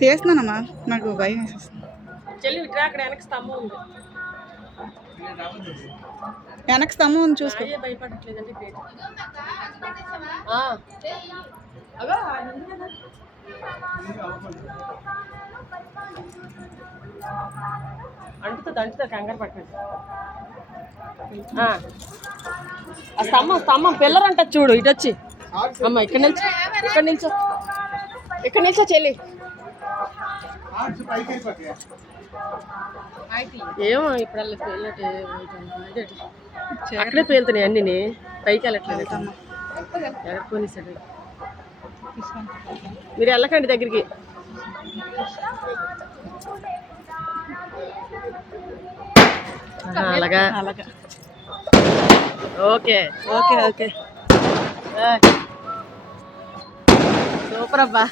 తీస్తున్నానమ్మా, నాకు భయం వేసేస్తుంది. వెనక స్తంభం ఉంది, చూసుకో. భయపడట్లేదండి. అంటుతుంది కంగారు పట్టండి. ఆ స్తంభం పిల్లర్ అంట చూడు. ఇటు వచ్చి అమ్మ ఇక్కడ నిల్చో చెల్లి. ఏమో ఇప్పుడు అక్కడే పేలుతున్నాయి అన్నీ. పైకి వెళ్ళట్లేదు. ఎక్కడిపోనిసాడు. మీరు వెళ్ళకండి దగ్గరికి. అలాగా ఓకే ఓకే ఓకే సూపర్ అబ్బా.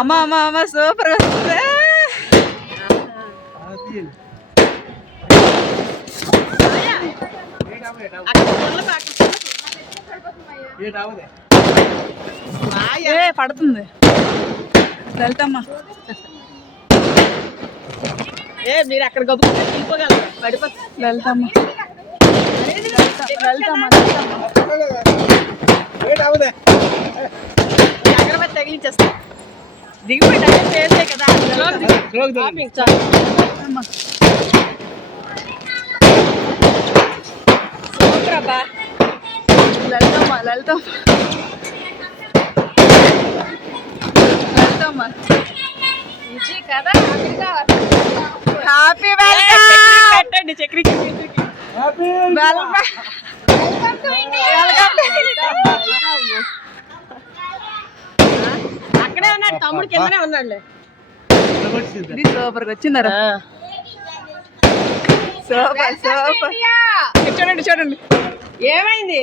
అమ్మా అమ్మా అమ్మ సూపర్ వస్తుంది. పడుతుంది లలితమ్మ. మీరు అక్కడ గొప్ప వెళ్ళిపోగలరు. పడిపోతుంది లలితమ్మ. అగరబత్తి తగిలించేస్తా. దిగిపోయి పేరుతాయి కదా. సూపరబ్బా. లలితమ్మ లలితమ్మ లలితమ్మ ఇది కదా. Happy welcome. పెట్టండి చక్రికి. అక్కడే ఉన్నాడు తమ్ముడు, కిందనే ఉన్నాడు. సూపర్గా వచ్చిందరా. Super super. చూడండి చూడండి ఏమైంది.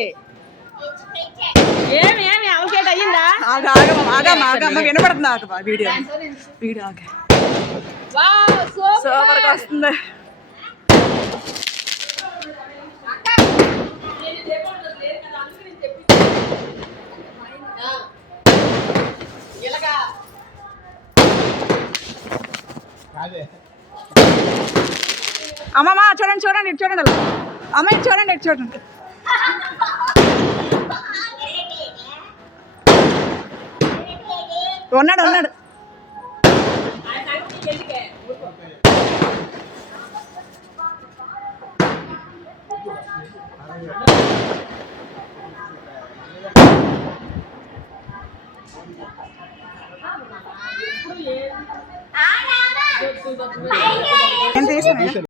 ఏమి అవకేట్ అయ్యిందా. ఆగమ్మ వినపడుతుంది. ఆగమ్మా వీడియో సూపర్గా వస్తుంది. అమ్మమ్మ చూడండి చూడండి ఇటు చూడండి. అమ్మ ఇటు చూడండి ఇటు చూడండి. ఉన్నాడు. నేను తీసాను.